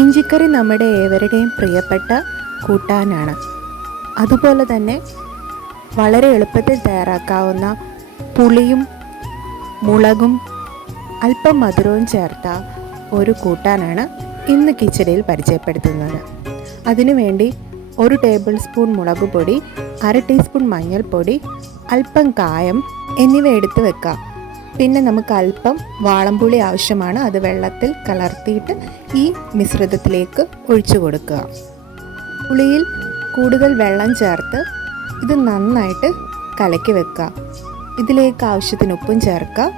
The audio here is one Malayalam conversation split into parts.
ഇഞ്ചിക്കറി നമ്മുടെ ഏവരുടെയും പ്രിയപ്പെട്ട കൂട്ടാനാണ്. അതുപോലെ തന്നെ വളരെ എളുപ്പത്തിൽ തയ്യാറാക്കാവുന്ന പുളിയും മുളകും അല്പം മധുരവും ചേർത്ത ഒരു കൂട്ടാനാണ് ഇന്ന് കിച്ചടിയിൽ പരിചയപ്പെടുത്തുന്നത്. അതിനുവേണ്ടി ഒരു ടേബിൾ സ്പൂൺ മുളക് പൊടി അര ടീസ്പൂൺ മഞ്ഞൾപ്പൊടി അല്പം കായം എന്നിവ എടുത്ത് വെക്കാം. പിന്നെ നമുക്ക് അല്പം വാളംപുളി ആവശ്യമാണ്. അത് വെള്ളത്തിൽ കലർത്തിയിട്ട് ഈ മിശ്രിതത്തിലേക്ക് ഒഴിച്ചു കൊടുക്കുക. പുളിയിൽ കൂടുതൽ വെള്ളം ചേർത്ത് ഇത് നന്നായിട്ട് കലക്കി വെക്കുക. ഇതിലേക്ക് ആവശ്യത്തിന് ഉപ്പും ചേർക്കുക.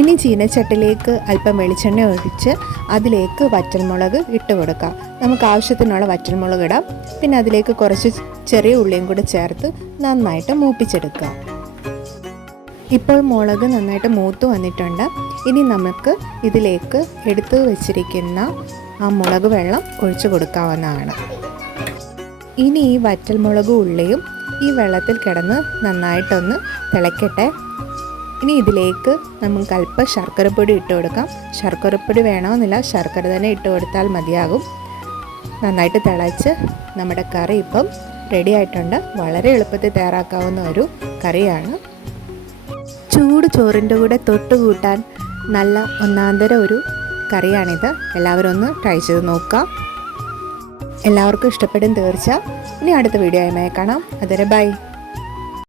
ഇനി ചീനച്ചട്ടിലേക്ക് അല്പം വെളിച്ചെണ്ണ ഒഴിച്ച് അതിലേക്ക് വറ്റൽമുളക് ഇട്ട് കൊടുക്കുക. നമുക്ക് ആവശ്യത്തിനുള്ള വറ്റൽമുളക് ഇടാം. പിന്നെ അതിലേക്ക് കുറച്ച് ചെറിയ ഉള്ളിയും കൂടി ചേർത്ത് നന്നായിട്ട് മൂപ്പിച്ചെടുക്കുക. ഇപ്പോൾ മുളക് നന്നായിട്ട് മൂത്ത് വന്നിട്ടുണ്ട്. ഇനി നമുക്ക് ഇതിലേക്ക് എടുത്തു വച്ചിരിക്കുന്ന ആ മുളക് വെള്ളം ഒഴിച്ചു കൊടുക്കാവുന്നതാണ്. ഇനി ഈ വറ്റൽ വറ്റൽമുളകും ഉള്ളിയും ഈ വെള്ളത്തിൽ കിടന്ന് നന്നായിട്ടൊന്ന് തിളയ്ക്കട്ടെ ഇനി ഇതിലേക്ക് നമുക്ക് അല്പം ശർക്കരപ്പൊടി ഇട്ട് കൊടുക്കാം. ശർക്കരപ്പൊടി വേണമെന്നില്ല ശർക്കര തന്നെ ഇട്ട് കൊടുത്താൽ മതിയാകും. നന്നായിട്ട് തിളച്ച് നമ്മുടെ കറി ഇപ്പം റെഡി ആയിട്ടുണ്ട്. വളരെ എളുപ്പത്തിൽ തയ്യാറാക്കാവുന്ന ഒരു കറിയാണ് ചൂട് ചോറിന്റെ കൂടെ തൊട്ടുകൂട്ടാൻ നല്ല ഒന്നാന്തര ഒരു കറിയാണിത്. എല്ലാവരും ഒന്ന് ട്രൈ ചെയ്ത് നോക്കാം എല്ലാവർക്കും ഇഷ്ടപ്പെടും തീർച്ച ഇനി അടുത്ത വീഡിയോ ആയി കാണാം. അതുവരെ ബൈ